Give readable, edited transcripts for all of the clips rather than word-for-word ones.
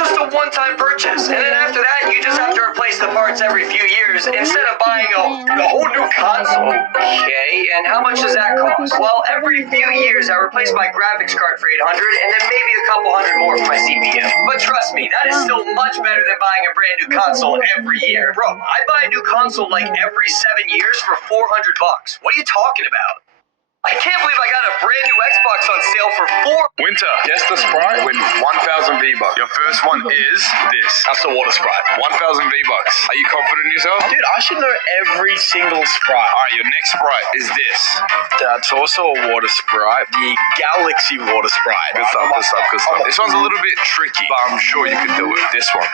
just a one-time purchase, and then after that, you just have to replace the parts every few years instead of buying a whole new console. Okay, and how much does that cost? Well, every few years, I replace my graphics card for $800, and then maybe a couple hundred more for my CPU. But trust me, that is still much better than buying a brand new console every year. Bro, I buy a new console like every 7 years for $400. What are you talking about? I can't believe I got a brand new Xbox on sale for Winter, guess the Sprite with 1,000 V-Bucks. Your first one is this. That's the water Sprite. 1,000 V-Bucks. Are you confident in yourself? Dude, I should know every single Sprite. Alright, your next Sprite is this. That's also a water Sprite. The Galaxy water Sprite. Good stuff, good stuff, good stuff. This one's a little bit tricky, but I'm sure you could do it. This one.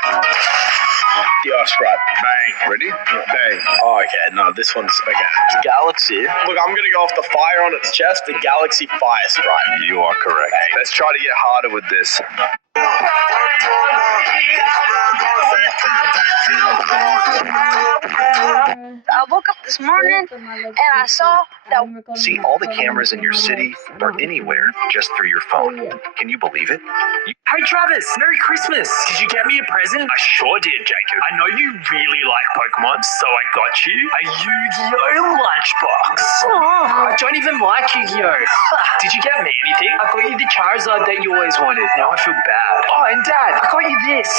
The Earth Sprite. Bang. Ready? Bang. Oh, okay. No, this one's okay. It's Galaxy. Look, I'm gonna go off the fire on its chest. The Galaxy Fire Sprite. You are correct. Bang. Let's try to get harder with this. I woke up this morning and I saw that. See all the cameras in your city or anywhere just through your phone. Can you believe it? Hey Travis, Merry Christmas! Did you get me a present? I sure did, Jacob. I know you really like Pokemon, so I got you a Yu-Gi-Oh! Lunchbox. Oh, I don't even like Yu-Gi-Oh! Did you get me anything? I got you the Charizard that you always wanted. Now I feel bad. Oh, and Dad, I got you this.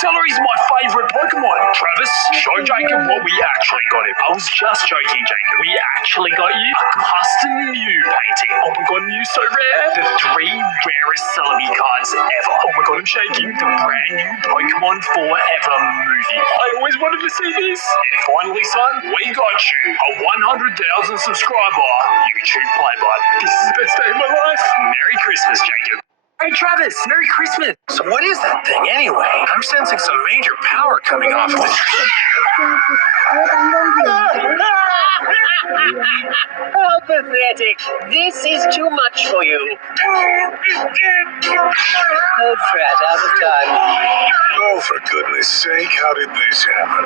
Celery's my favorite Pokemon. Travis, show Jacob what we actually got him. I was just joking, Jacob. We actually got you a custom Mew painting. Oh my god, Mew's so rare. The 3 rarest celery cards ever. Oh my god, I'm shaking. The brand new Pokemon Forever movie. I always wanted to see this. And finally, son, we got you a 100,000 subscriber YouTube play button. This is the best day of my life. Merry Christmas, Jacob. Hey Travis, Merry Christmas! So what is that thing anyway? I'm sensing some major power coming off of it. How pathetic. This is too much for you. Oh, Frat, out of time. Oh, for goodness sake, how did this happen?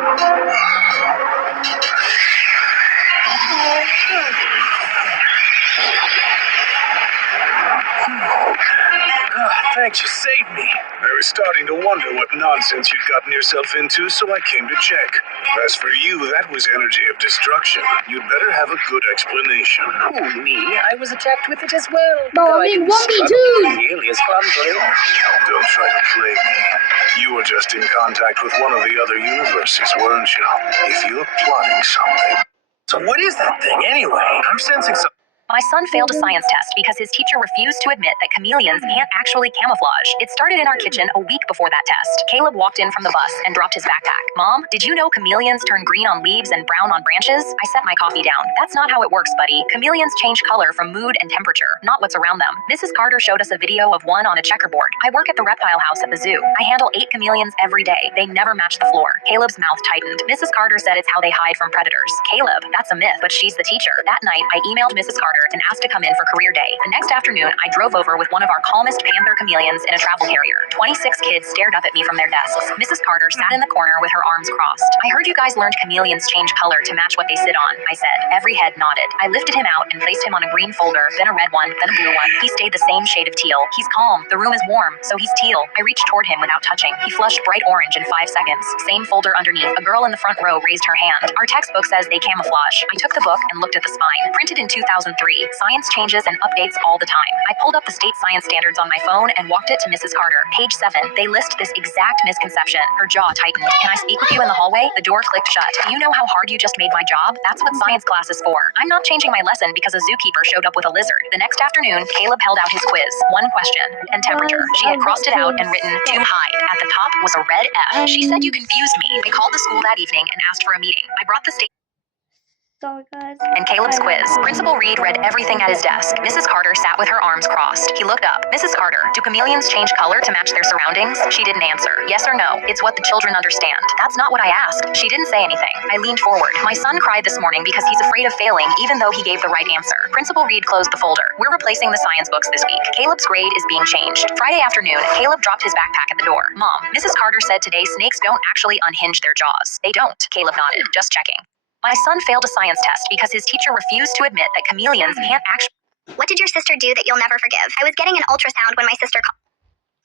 Thanks, you saved me. I was starting to wonder what nonsense you'd gotten yourself into, so I came to check. As for you, that was energy of destruction. You'd better have a good explanation. Who, me? I was attacked with it as well. No, I mean 1v2s. Nearly as clumsily. Don't try to play me. You were just in contact with one of the other universes, weren't you? If you're plotting something. So what is that thing anyway? I'm sensing some... My son failed a science test because his teacher refused to admit that chameleons can't actually camouflage. It started in our kitchen a week before that test. Caleb walked in from the bus and dropped his backpack. Mom, did you know chameleons turn green on leaves and brown on branches? I set my coffee down. That's not how it works, buddy. Chameleons change color from mood and temperature, not what's around them. Mrs. Carter showed us a video of one on a checkerboard. I work at the reptile house at the zoo. I handle 8 chameleons every day. They never match the floor. Caleb's mouth tightened. Mrs. Carter said it's how they hide from predators. Caleb, that's a myth, but she's the teacher. That night, I emailed Mrs. Carter and asked to come in for career day. The next afternoon, I drove over with one of our calmest panther chameleons in a travel carrier. 26 kids stared up at me from their desks. Mrs. Carter sat in the corner with her arms crossed. I heard you guys learned chameleons change color to match what they sit on, I said. Every head nodded. I lifted him out and placed him on a green folder, then a red one, then a blue one. He stayed the same shade of teal. He's calm. The room is warm, so he's teal. I reached toward him without touching. He flushed bright orange in 5 seconds. Same folder underneath. A girl in the front row raised her hand. Our textbook says they camouflage. I took the book and looked at the spine. Printed in 2003. Science changes and updates all the time. I pulled up the state science standards on my phone and walked it to Mrs. Carter. Page 7. They list this exact misconception. Her jaw tightened. Can I speak with you in the hallway? The door clicked shut. Do you know how hard you just made my job? That's what science class is for. I'm not changing my lesson because a zookeeper showed up with a lizard. The next afternoon, Caleb held out his quiz. 1 question and temperature. She had crossed it out and written too high. At the top was a red F. She said you confused me. They called the school that evening and asked for a meeting. I brought the state Sorry, guys. and Caleb's quiz. Principal Reed read everything at his desk. Mrs. Carter sat with her arms crossed. He looked up. Mrs. Carter, do chameleons change color to match their surroundings? She didn't answer. Yes or no? It's what the children understand. That's not what I asked. She didn't say anything. I leaned forward. My son cried this morning because he's afraid of failing even though he gave the right answer. Principal Reed closed the folder. We're replacing the science books this week. Caleb's grade is being changed. Friday afternoon, Caleb dropped his backpack at the door. Mom, Mrs. Carter said today snakes don't actually unhinge their jaws. They don't. Caleb nodded. Just checking. My son failed a science test because his teacher refused to admit that chameleons can't actually... What did your sister do that you'll never forgive? I was getting an ultrasound when my sister called.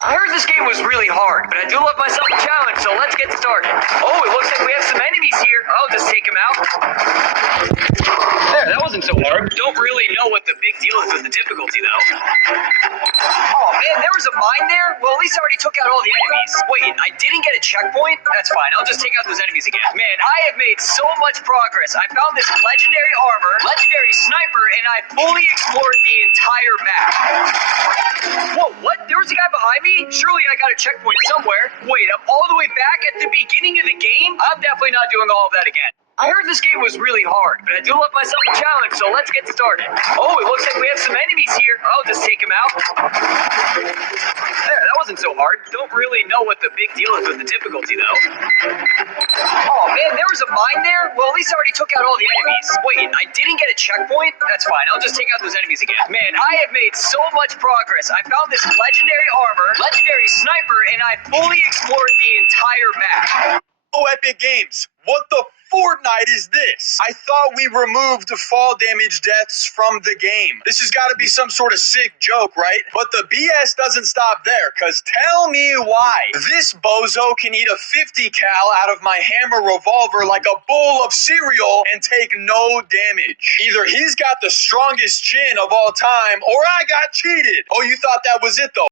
I heard heard this game was really hard, but I do love myself a challenge, so let's get started. Oh, it looks like we have some enemies here. I'll just take them out. There, that wasn't so hard. Don't really know what the big deal is with the difficulty, though. Oh, man, there was a mine there? Well, at least I already took out all the enemies. Wait, I didn't get a checkpoint? That's fine. I'll just take out those enemies again. Man, I have made so much progress. I found this legendary armor, legendary sniper, and I fully explored the entire map. Whoa, what? There was a guy behind me? Surely I got a checkpoint somewhere. Wait, I'm all the way back at the beginning of the game? I'm definitely not doing all of that again. I heard this game was really hard, but I do love myself a challenge, so let's get started. Oh, it looks like we have some enemies here. I'll just take them out. There, that wasn't so hard. Don't really know what the big deal is with the difficulty, though. Oh, man, there was a mine there? Well, at least I already took out all the enemies. Wait, I didn't get a checkpoint? That's fine. I'll just take out those enemies again. Man, I have made so much progress. I found this legendary armor, legendary sniper, and I fully explored the entire map. Oh, Epic Games, what the Fortnite is this? I thought we removed the fall damage deaths from the game. This has got to be some sort of sick joke, right? But the BS doesn't stop there, because tell me why. This bozo can eat a 50 cal out of my hammer revolver like a bowl of cereal and take no damage. Either he's got the strongest chin of all time, or I got cheated. Oh, you thought that was it, though.